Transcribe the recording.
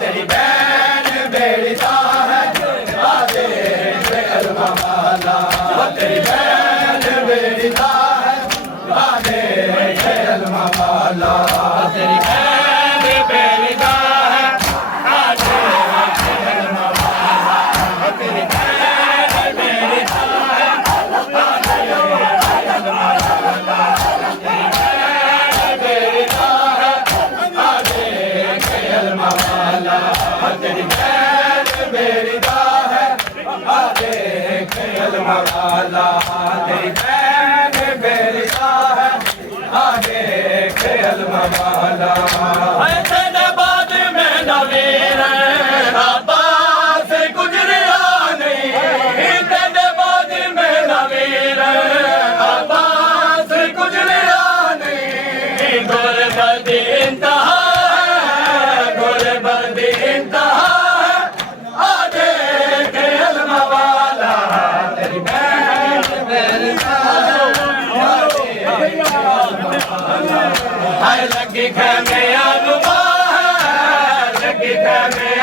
तेरी बहन बेड़ीदा है आदे अलमा वाला तेरी बहन बेड़ीदा है आदे अलमा वाला तेरी बहन बेड़ीदा है आदे अलमा वाला तेरी बहन बेड़ीदा है आदे अलमा वाला तेरी बहन बेड़ीदा है आदे अलमा वाला तेरी बहन बेड़ीदा है आदे अलमा वाला तेरी बहन बेड़ीदा है आदे अलमा वाला तेरे बाद में नवीर अब्बास गुजरिया नहीं तेरे बाद में नवीर अब्बास गुजरिया नहीं गुरबत इंतहा गुरबत इंतहा आदे अलमा वाला तेरी बहन बेड़ीदा हाय लगी खैमे अनुमा लगी खैमे